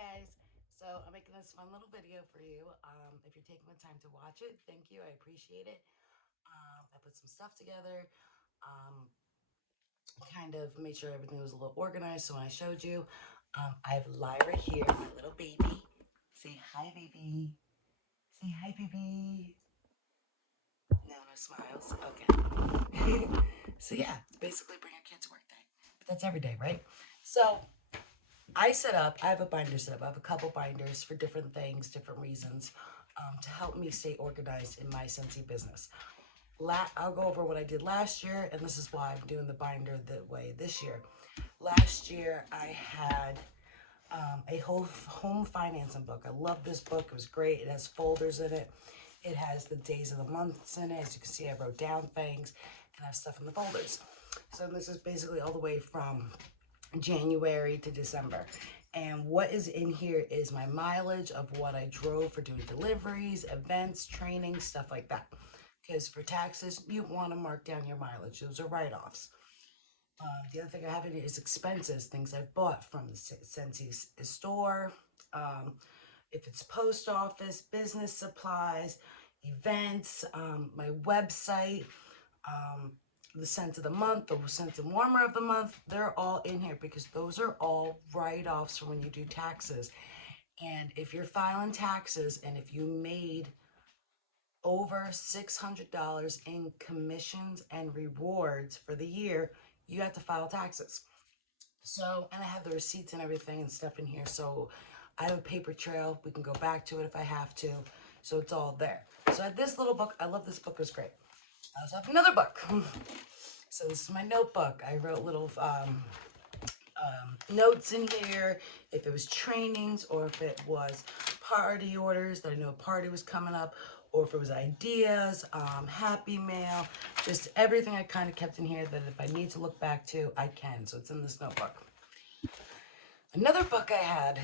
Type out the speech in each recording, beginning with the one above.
guys. So I'm making this fun little video for you. If you're taking the time to watch it, thank you. I appreciate it. I put some stuff together, um, kind of made sure everything was a little organized. So when I showed you, I have Lyra here, my little baby. Say hi, baby. Say hi, baby. No, no smiles. Okay. So yeah, basically bring your kids to work day. But that's every day, right? So I have a binder set up. I have a couple binders for different things, different reasons, to help me stay organized in my Scentsy business. I'll go over what I did last year, and this is why I'm doing the binder that way this year. Last year, I had a whole home financing book. I love this book. It was great. It has folders in it. It has the days of the months in it. As you can see, I wrote down things and I have stuff in the folders. So this is basically all the way from January to December. And what is in here is my mileage of what I drove for doing deliveries, events, training, stuff like that. Because for taxes, you want to mark down your mileage. Those are write-offs. The other thing I have in here is expenses, things I've bought from the Scentsy store. Um, if it's post office, business supplies, events, my website, um, the scent of the month, the scent and warmer of the month, they're all in here because those are all write-offs for when you do taxes. And if you're filing taxes and if you made over $600 in commissions and rewards for the year, you have to file taxes. So, and I have the receipts and everything and stuff in here. So I have a paper trail. We can go back to it if I have to. So it's all there. So I have this little book. I love this book. It's great. I also have another book. So this is my notebook. I wrote little notes in here, if it was trainings or if it was party orders that I knew a party was coming up, or if it was ideas, happy mail, just everything I kind of kept in here that if I need to look back to, I can. So it's in this notebook. Another book I had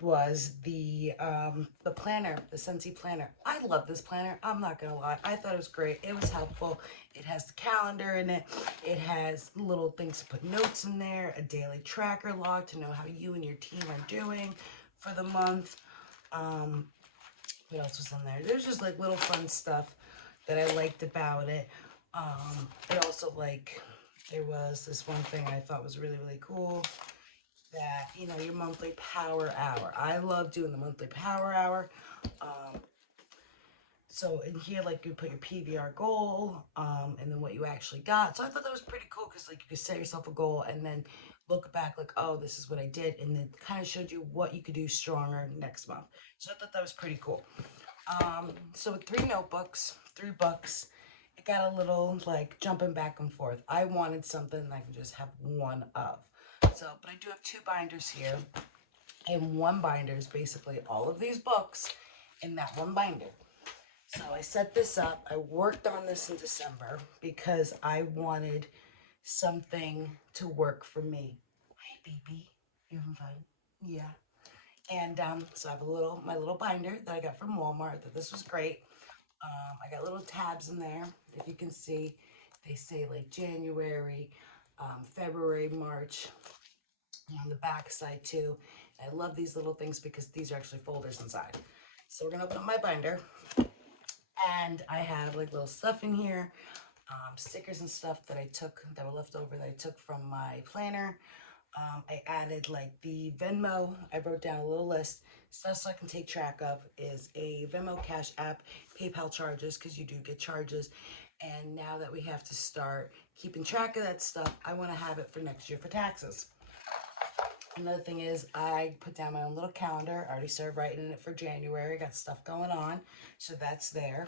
was the planner, the Scentsy planner. I love this planner. I'm not gonna lie. I thought it was great. It was helpful. It has the calendar in it. It has little things to put notes in there, a daily tracker log to know how you and your team are doing for the month. What else was in there? There's just like little fun stuff that I liked about it. It also there was this one thing I thought was really, really cool, that your monthly power hour. I love doing the monthly power hour. So in here, like, you put your PVR goal, and then what you actually got. So I thought that was pretty cool because like you could set yourself a goal and then look back like, oh, this is what I did, and then kind of showed you what you could do stronger next month. So I thought that was pretty cool. So with three books, it got a little like jumping back and forth. I wanted something I could just have one of. So, but I do have two binders here, and one binder is basically all of these books in that one binder. So I set this up. I worked on this in December because I wanted something to work for me. Hi, baby. You having fun? Yeah. And so I have my little binder that I got from Walmart. That this was great. I got little tabs in there. If you can see, they say like January, February, March, on the back side too. And I love these little things because these are actually folders inside. So we're gonna open up my binder, and I have like little stuff in here, stickers and stuff that I took, that were left over, that I took from my planner. I added like the Venmo. I wrote down a little list, stuff so I can take track of, is a Venmo Cash App, PayPal charges, because you do get charges. And now that we have to start keeping track of that stuff, I want to have it for next year for taxes. Another thing is I put down my own little calendar. I already started writing in it for January. Got stuff going on, so that's there.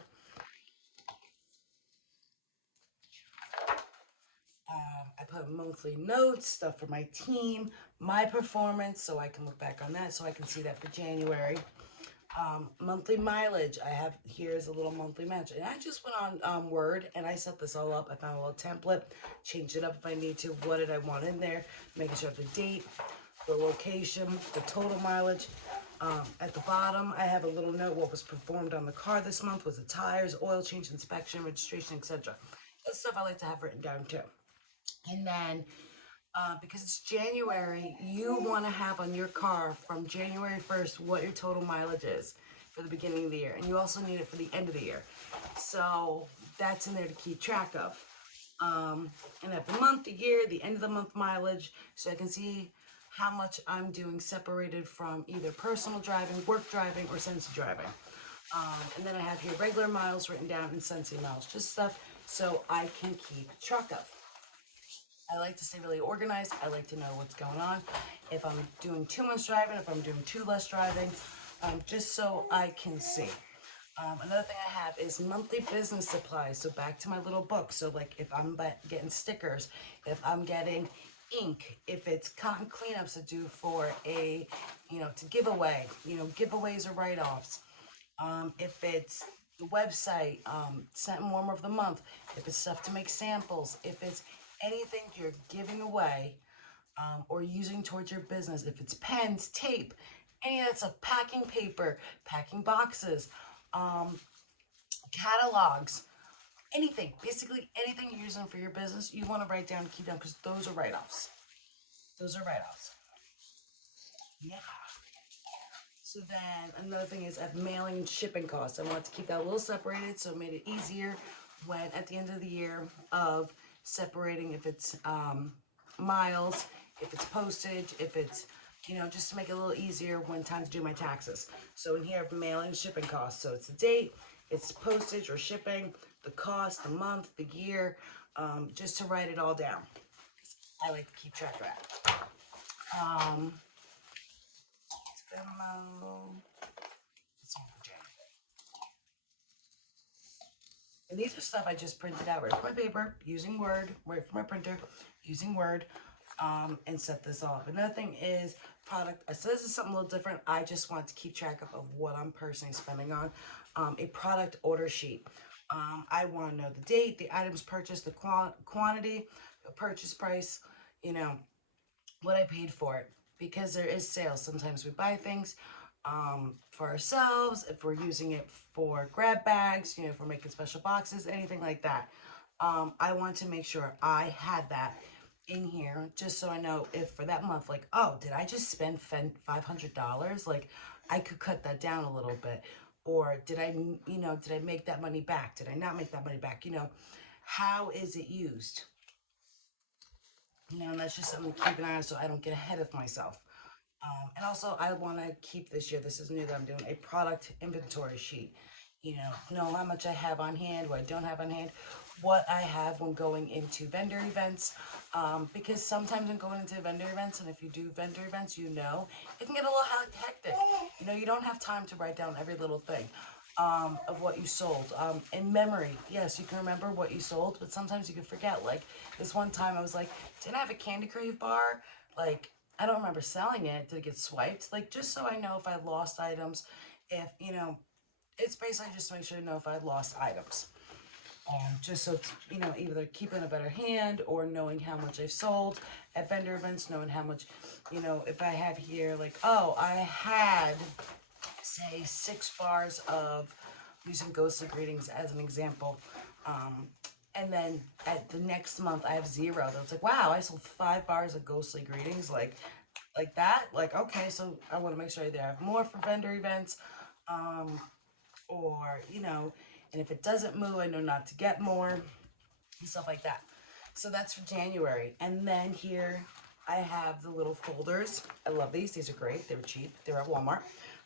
I put monthly notes, stuff for my team, my performance, so I can look back on that, so I can see that for January. Monthly mileage, I have here is a little monthly mileage. And I just went on Word and I set this all up. I found a little template, changed it up if I need to. What did I want in there? Making sure the date, the location, the total mileage. At the bottom, I have a little note. What was performed on the car this month was the tires, oil change, inspection, registration, etc. That's stuff I like to have written down too. And then Because it's January, you want to have on your car from January 1st what your total mileage is for the beginning of the year. And you also need it for the end of the year. So that's in there to keep track of. And at the month, the year, the end of the month mileage, so I can see how much I'm doing separated from either personal driving, work driving, or Scentsy driving. And then I have here regular miles written down and Scentsy miles, just stuff so I can keep track of. I like to stay really organized. I like to know what's going on. If I'm doing too much driving, if I'm doing too less driving, just so I can see. Another thing I have is monthly business supplies. So back to my little book. So like if I'm getting stickers, if I'm getting ink, if it's cotton cleanups to do for a, to give away, giveaways or write-offs. If it's the website, scent and warmer of the month, if it's stuff to make samples, if it's anything you're giving away or using towards your business, if it's pens, tape, any of that stuff, packing paper, packing boxes, catalogs, anything, basically anything you're using for your business, you want to write down and keep down because those are write-offs. Those are write-offs. Yeah. So then another thing is at mailing and shipping costs. I want to keep that a little separated so it made it easier when at the end of the year of separating if it's miles, if it's postage, if it's, just to make it a little easier when time to do my taxes. So in here I have mailing and shipping costs. So it's the date, it's postage or shipping, the cost, the month, the year, just to write it all down. I like to keep track of that. Venmo. It's on for January. And these are stuff I just printed out right from my paper, using Word, right from my printer, using Word, and set this off. Another thing is product. So this is something a little different. I just want to keep track of what I'm personally spending on. A product order sheet. I want to know the date, the items purchased, the quantity, the purchase price, what I paid for it. Because there is sales. Sometimes we buy things for ourselves, if we're using it for grab bags, if we're making special boxes, anything like that. I want to make sure I had that in here just so I know if for that month, like, oh, did I just spend $500? Like, I could cut that down a little bit. Or did I make that money back? Did I not make that money back? How is it used? And that's just something to keep an eye on so I don't get ahead of myself. And also, I want to keep this year, this is new that I'm doing, a product inventory sheet. Know how much I have on hand, what I don't have on hand, what I have when going into vendor events. Because sometimes when going into vendor events, and if you do vendor events, it can get a little hectic. You don't have time to write down every little thing. Of what you sold. In memory, yes, you can remember what you sold, but sometimes you can forget. Like this one time I was like, didn't I have a Candy Crave bar? Like, I don't remember selling it. Did it get swiped? Like, just so I know if I lost items, if, it's basically just to make sure to know if I lost items. Just so it's, either keeping a better hand or knowing how much I've sold at vendor events, knowing how much, if I have here, like, oh, I had, say, 6 bars of using ghostly greetings as an example. And then at the next month I have 0. That's like, wow, I sold 5 bars of ghostly greetings, like that. Like, okay, so I want to make sure I either have more for vendor events, or and if it doesn't move, I know not to get more and stuff like that. So that's for January. And then here I have the little folders. I love these. These are great. They were cheap. They were at Walmart.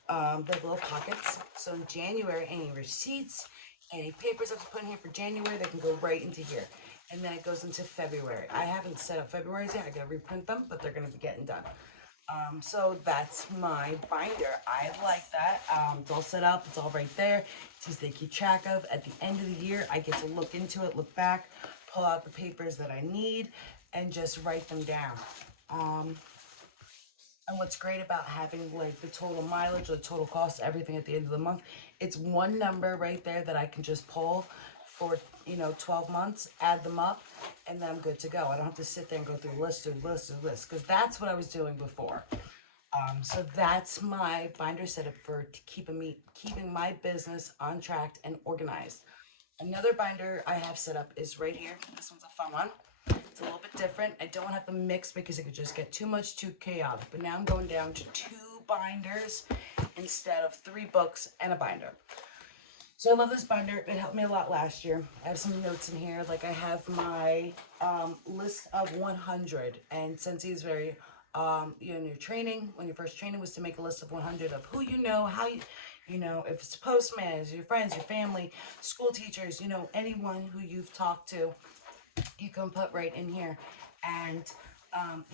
They have little pockets. So in January, any receipts, any papers I have to put in here for January, they can go right into here. And then it goes into February. I haven't set up February's yet. I gotta reprint them, but they're gonna be getting done. So that's my binder. I like that. It's all set up. It's all right there. It's easy to keep track of. At the end of the year, I get to look into it, look back, pull out the papers that I need, and just write them down. And what's great about having like the total mileage, the total cost, everything at the end of the month, it's one number right there that I can just pull for 12 months, add them up, and then I'm good to go. I don't have to sit there and go through list, because that's what I was doing before. So that's my binder setup for keeping my business on track and organized. Another binder I have set up is right here. This one's a fun one. It's a little bit different. I don't have them mixed because it could just get too much, too chaotic. But now I'm going down to 2 binders instead of 3 books and a binder. So I love this binder. It helped me a lot last year. I have some notes in here. Like I have my list of 100. And Scentsy is very, in your training, when your first training was to make a list of 100 of who you know, how you know, if it's postman, your friends, your family, school teachers, anyone who you've talked to, you can put right in here. And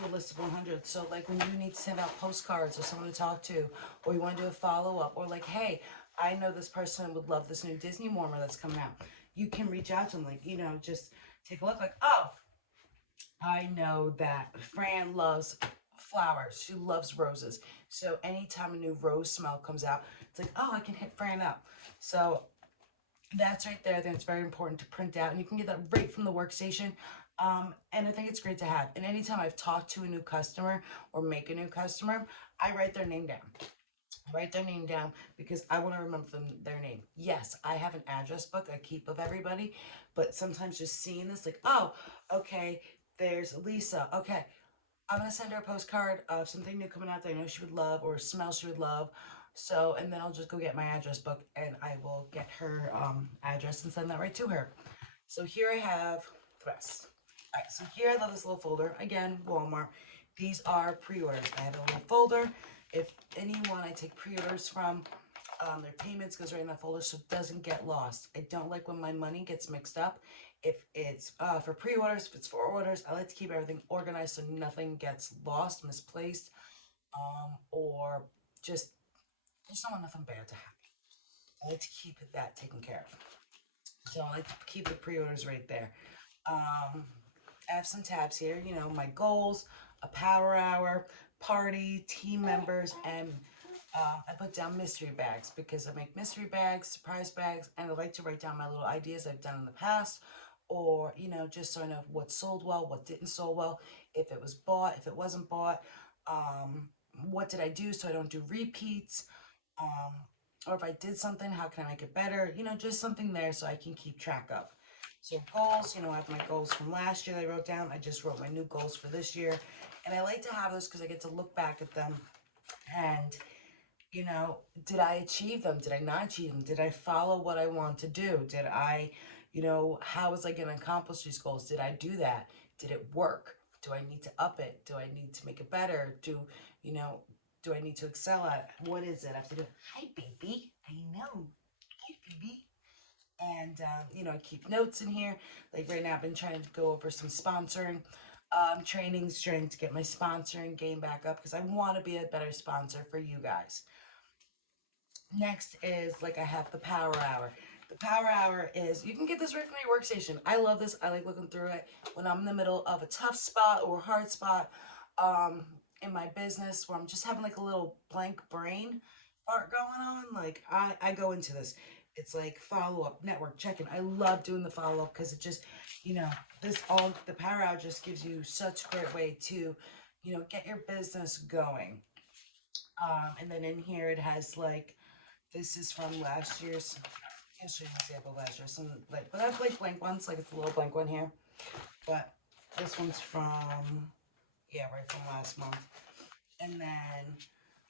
your list of 100. So like when you need to send out postcards or someone to talk to, or you want to do a follow-up, or like, hey, I know this person would love this new Disney warmer that's coming out. You can reach out to them, like, just take a look, like, oh, I know that Fran loves flowers. She loves roses. So anytime a new rose smell comes out, it's like, oh, I can hit Fran up. So that's right there. I think it's very important to print out, and you can get that right from the workstation. And I think it's great to have. And anytime I've talked to a new customer or make a new customer, I write their name down. I write their name down because I want to remember their name. Yes, I have an address book I keep of everybody, but sometimes just seeing this, like, oh, okay, there's Lisa. Okay, I'm gonna send her a postcard of something new coming out that I know she would love, or a smell she would love. So, and then I'll just go get my address book and I will get her address and send that right to her. So here I have the rest. All right, so here I love this little folder. Again, Walmart. These are pre-orders. I have a little folder. If anyone I take pre-orders from, their payments goes right in that folder so it doesn't get lost. I don't like when my money gets mixed up. If it's for pre-orders, if it's for orders, I like to keep everything organized so nothing gets lost, misplaced, or just, I just don't want nothing bad to happen. I like to keep that taken care of. So I like to keep the pre-orders right there. I have some tabs here, my goals, a power hour, party, team members, and I put down mystery bags because I make mystery bags, surprise bags, and I like to write down my little ideas I've done in the past, or, just so I know what sold well, what didn't sold well, if it was bought, if it wasn't bought, um, what did I do so I don't do repeats, um, or if I did something, how can I make it better? Just something there so I can keep track of. So goals, I have my goals from last year that I wrote down. I just wrote my new goals for this year. And I like to have those because I get to look back at them and, did I achieve them? Did I not achieve them? Did I follow what I want to do? Did I, how was I going to accomplish these goals? Did I do that? Did it work? Do I need to up it? Do I need to make it better? You know, do I need to excel at it? What is it? I have to do, hi, baby. I know. Hi, baby. And I keep notes in here. Like right now I've been trying to go over some sponsoring trainings, trying to get my sponsoring game back up because I want to be a better sponsor for you guys. Next is, like, I have the power hour. The power hour is, you can get this right from your workstation. I love this. I like looking through it when I'm in the middle of a tough spot or a hard spot um, in my business where I'm just having like a little blank brain part going on. Like I go into this. It's like follow up, network, check in. I love doing the follow up because it just, the power hour just gives you such a great way to, get your business going. And then in here it has like, this is from last year's. I'll show you an example of last year. Some like, but I have like blank ones. Like it's a little blank one here. But this one's from, yeah, right from last month. And then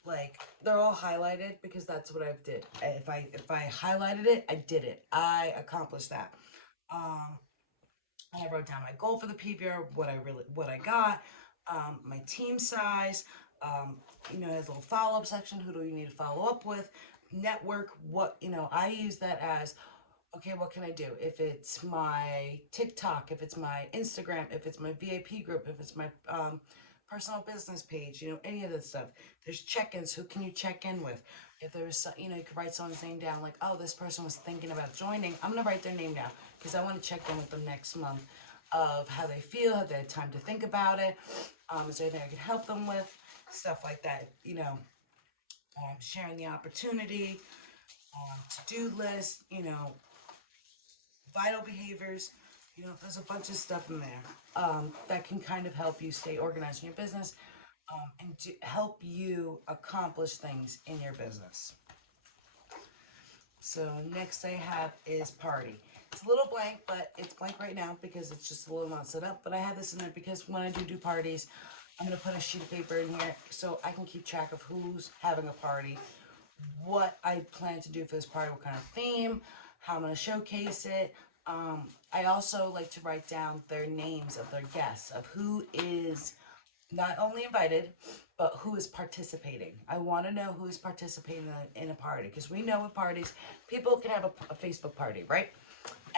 like they're all highlighted because that's what I did. If I highlighted it, I did it. I accomplished that. Um, I wrote down my goal for the PBR, what I got, my team size, it has a little follow-up section. Who do you need to follow up with? Network, I use that as, okay, what can I do? If it's my TikTok, if it's my Instagram, if it's my VIP group, if it's my personal business page, any of that stuff. There's check-ins. Who can you check in with? If there's, you could write someone's name down, like, oh, this person was thinking about joining. I'm going to write their name down because I want to check in with them next month of how they feel, have they had time to think about it, is there anything I can help them with, stuff like that, sharing the opportunity, to-do list, vital behaviors. There's a bunch of stuff in there that can kind of help you stay organized in your business and to help you accomplish things in your business. So next I have is party. It's a little blank, but it's blank right now because it's just a little not set up. But I have this in there because when I do parties, I'm gonna put a sheet of paper in here so I can keep track of who's having a party, what I plan to do for this party, what kind of theme, how I'm gonna showcase it. I also like to write down their names of their guests, of who is not only invited, but who is participating. I want to know who is participating in a party because we know with parties, people can have a Facebook party, right?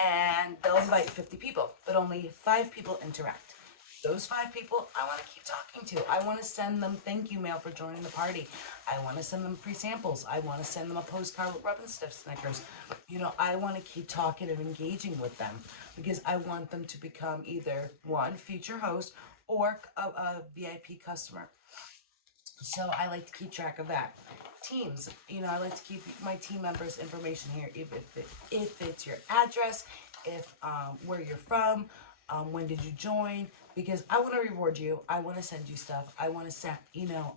And they'll invite 50 people, but only 5 people interact. Those 5 people I want to keep talking to. I want to send them thank you mail for joining the party. I want to send them free samples. I want to send them a postcard with rub and stiff stickers. I want to keep talking and engaging with them because I want them to become either one future host or a VIP customer. So I like to keep track of that. Teams, I like to keep my team members' information here. If it's your address, if where you're from, when did you join? Because I want to reward you. I want to send you stuff. I want to send,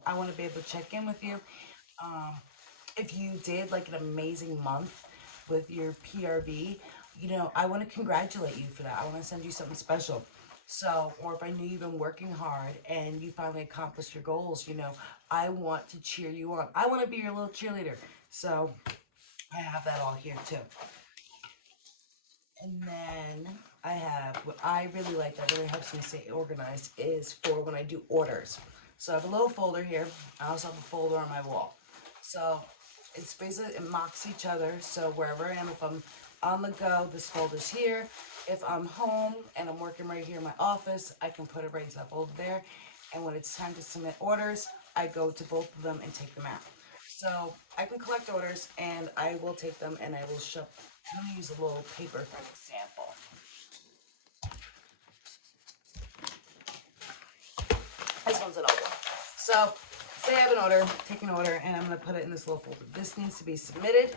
I want to be able to check in with you. If you did like an amazing month with your PRV, I want to congratulate you for that. I want to send you something special. So, or if I knew you've been working hard and you finally accomplished your goals, I want to cheer you on. I want to be your little cheerleader. So, I have that all here too. And then I have what I really like that really helps me stay organized is for when I do orders. So I have a little folder here. I also have a folder on my wall. So it's basically, it mocks each other. So wherever I am, if I'm on the go, this folder's here. If I'm home and I'm working right here in my office, I can put it right into that folder there. And when it's time to submit orders, I go to both of them and take them out. So I can collect orders and I will take them and I will ship. I'm going to use a little paper for an example. This one's an old one. So say I have an order, take an order, and I'm going to put it in this little folder. This needs to be submitted.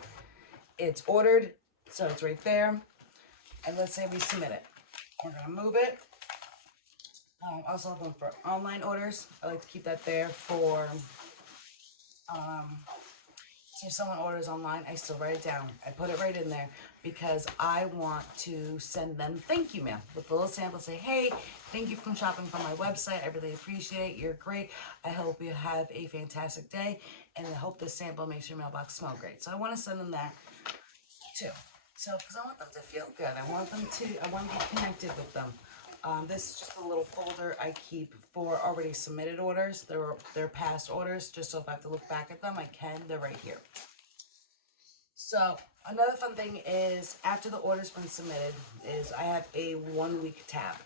It's ordered, so it's right there. And let's say we submit it. We're going to move it. Also have one for online orders. I like to keep that there for, so if someone orders online, I still write it down. I put it right in there because I want to send them thank you mail with a little sample. Say, hey, thank you for shopping from my website. I really appreciate it. You're great. I hope you have a fantastic day. And I hope this sample makes your mailbox smell great. So I want to send them that too. So, because I want them to feel good. I want to be connected with them. This is just a little folder I keep for already submitted orders. They're past orders, just so if I have to look back at them, I can. They're right here. So another fun thing is after the order's been submitted is I have a 1-week tab.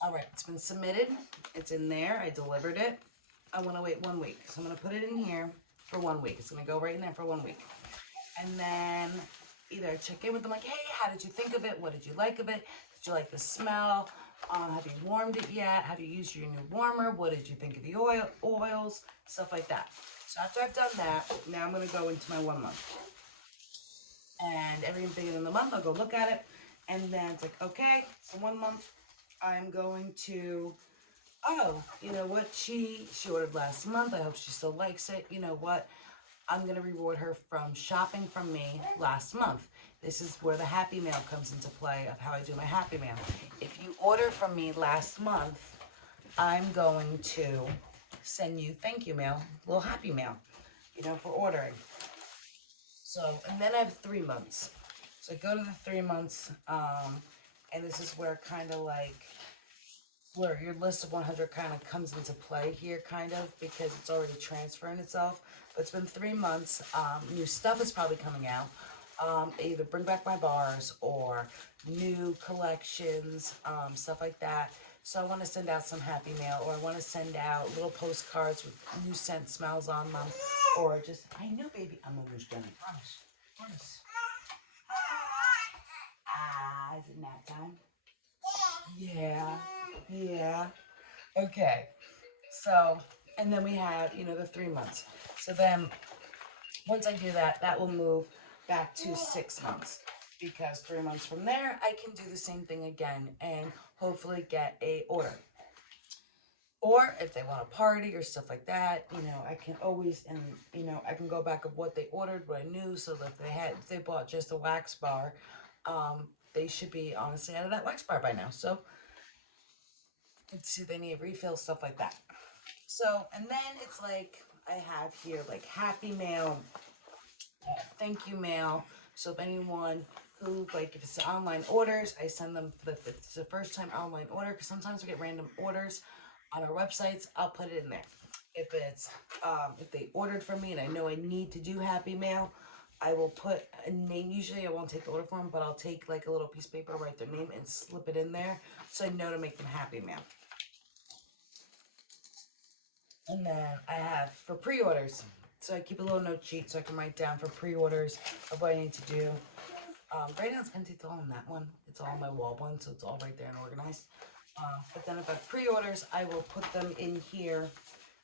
All right, it's been submitted. It's in there. I delivered it. I want to wait 1 week. So I'm going to put it in here for 1 week. It's going to go right in there for 1 week. And then either check in with them like, hey, how did you think of it? What did you like of it? Did you like the smell? Have you warmed it yet? Have you used your new warmer? What did you think of the oils? Stuff like that. So after I've done that, now I'm going to go into my 1 month. And every beginning of the month, I'll go look at it. And then it's like, okay, so 1 month, I'm going to, oh, you know what? She ordered last month. I hope she still likes it. You know what? I'm going to reward her from shopping from me last month. This is where the Happy Mail comes into play of how I do my Happy Mail. If you order from me last month, I'm going to send you thank you mail, little Happy Mail, for ordering. So, and then I have 3 months. So I go to the 3 months, and this is where kind of like, where your list of 100 kind of comes into play here, kind of, because it's already transferring itself. But it's been 3 months. New stuff is probably coming out. Either bring back my bars or new collections, stuff like that. So I want to send out some Happy Mail, or I want to send out little postcards with new scent smells on them, or just, I know, baby, I'm almost done, I promise. Is it nap time? Yeah. Okay. So, and then we have, the 3 months. So then, once I do that, that will move back to 6 months. Because 3 months from there, I can do the same thing again and hopefully get a order. Or if they want a party or stuff like that, I can always, and I can go back of what they ordered, what I knew. So that if they bought just a wax bar, they should be honestly out of that wax bar by now. So let's see, they need refills, stuff like that. So, and then it's like I have here like happy mail, thank you mail. So if anyone who, like, if it's online orders, I send them for if it's the first time online order, because sometimes we get random orders on our websites, I'll put it in there. If it's if they ordered from me and I know I need to do happy mail, I will put a name. Usually I won't take the order form, but I'll take like a little piece of paper, write their name, and slip it in there so I know to make them happy mail. And then I have for pre-orders. So I keep a little note sheet so I can write down for pre-orders of what I need to do. Right now it's empty, it's all in that one. It's all on my wall one, so it's all right there and organized. But then if I have pre-orders, I will put them in here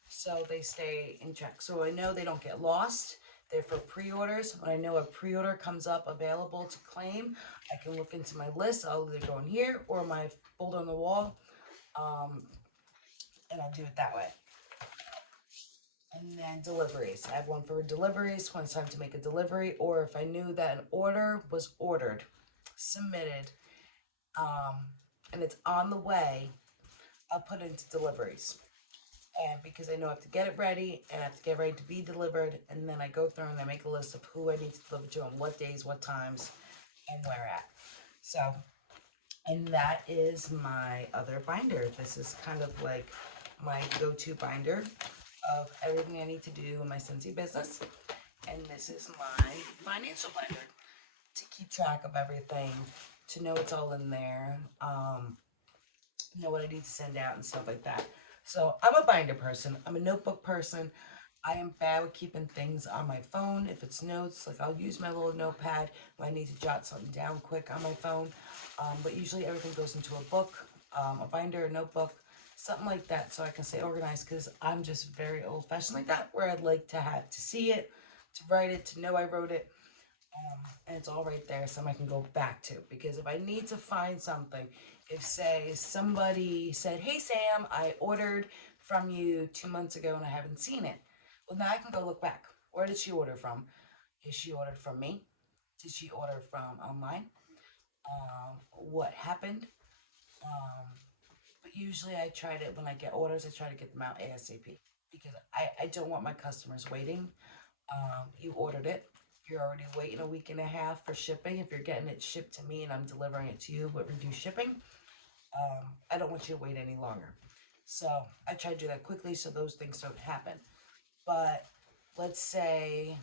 so they stay in check. So I know they don't get lost. They're for pre-orders. When I know a pre-order comes up available to claim, I can look into my list. I'll either go in here or my folder on the wall, and I'll do it that way. And then deliveries. I have one for deliveries when it's time to make a delivery, or if I knew that an order was ordered, submitted, and it's on the way, I'll put it into deliveries. And because I know I have to get it ready and I have to get ready to be delivered, and then I go through and I make a list of who I need to deliver to on what days, what times, and where at. So, and that is my other binder. This is kind of like my go-to binder of everything I need to do in my Scentsy business. And this is my financial binder to keep track of everything, to know it's all in there, know what I need to send out and stuff like that. So I'm a binder person. I'm a notebook person. I am bad with keeping things on my phone. If it's notes, like I'll use my little notepad when I need to jot something down quick on my phone. But usually everything goes into a book, a binder, a notebook, something like that, so I can stay organized, because I'm just very old-fashioned like that, where I'd like to have to see it, to write it, to know I wrote it, and it's all right there, something I can go back to. Because if I need to find something, if say somebody said, "Hey Sam, I ordered from you 2 months ago and I haven't seen it," well, now I can go look back. Where did she order from? Is she ordered from me? Did she order from online? What happened? But usually I try to, when I get orders, I try to get them out ASAP, because I don't want my customers waiting. You ordered it. You're already waiting a week and a half for shipping. If you're getting it shipped to me and I'm delivering it to you with reduced shipping, I don't want you to wait any longer. So I try to do that quickly so those things don't happen. But let's say,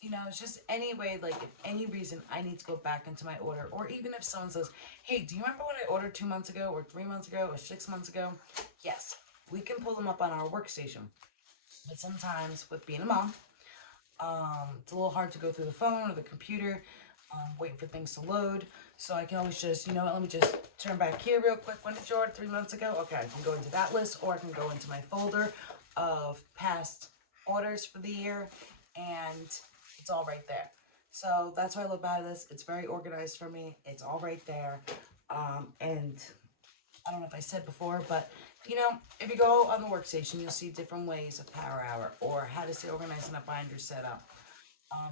it's just any way, like if any reason I need to go back into my order, or even if someone says, "Hey, do you remember what I ordered 2 months ago, or 3 months ago, or 6 months ago?" Yes, we can pull them up on our workstation. But sometimes with being a mom, it's a little hard to go through the phone or the computer, waiting for things to load. So I can always just, let me just turn back here real quick. When did you order? 3 months ago? Okay, I can go into that list, or I can go into my folder of past orders for the year, and it's all right there. So that's why I love about this. It's very organized for me. It's all right there. And I don't know if I said before, but if you go on the workstation, you'll see different ways of Power Hour, or how to stay organized in a binder setup.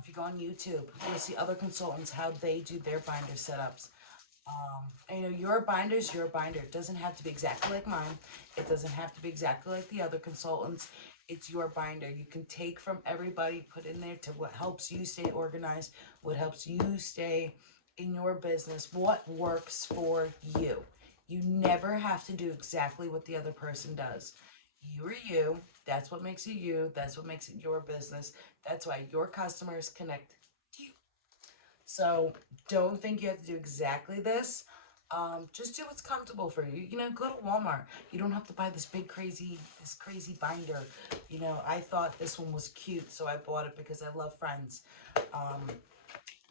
If you go on YouTube, you'll see other consultants, how they do their binder setups. And, your binder's your binder. It doesn't have to be exactly like mine. It doesn't have to be exactly like the other consultants. It's your binder. You can take from everybody, put in there to what helps you stay organized, what helps you stay in your business, what works for you. You never have to do exactly what the other person does. You are you. That's what makes you you. That's what makes it your business. That's why your customers connect to you. So don't think you have to do exactly this. Just do what's comfortable for you. Go to Walmart. You don't have to buy this crazy binder. I thought this one was cute, so I bought it because I love Friends.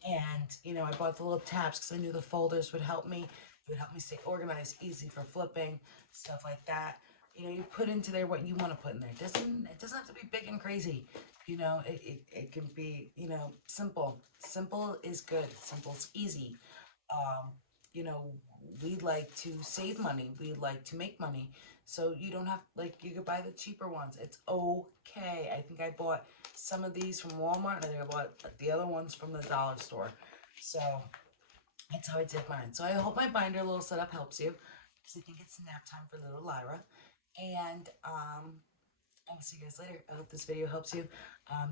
And I bought the little tabs because I knew the folders would help me. It would help me stay organized, easy for flipping, stuff like that. You put into there what you want to put in there. It doesn't have to be big and crazy. It can be, simple. Simple is good. Simple's easy. Um, you know, we like to save money. We like to make money. So you don't have, like, you could buy the cheaper ones. It's okay. I think I bought some of these from Walmart, and I think I bought the other ones from the dollar store. So that's how I did mine. So I hope my binder little setup helps you, because I think it's nap time for little Lyra. And I'll see you guys later. I hope this video helps you.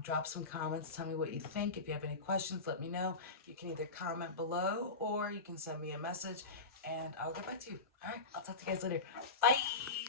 Drop some comments. Tell me what you think. If you have any questions, let me know. You can either comment below or you can send me a message and I'll get back to you. All right. I'll talk to you guys later. Bye.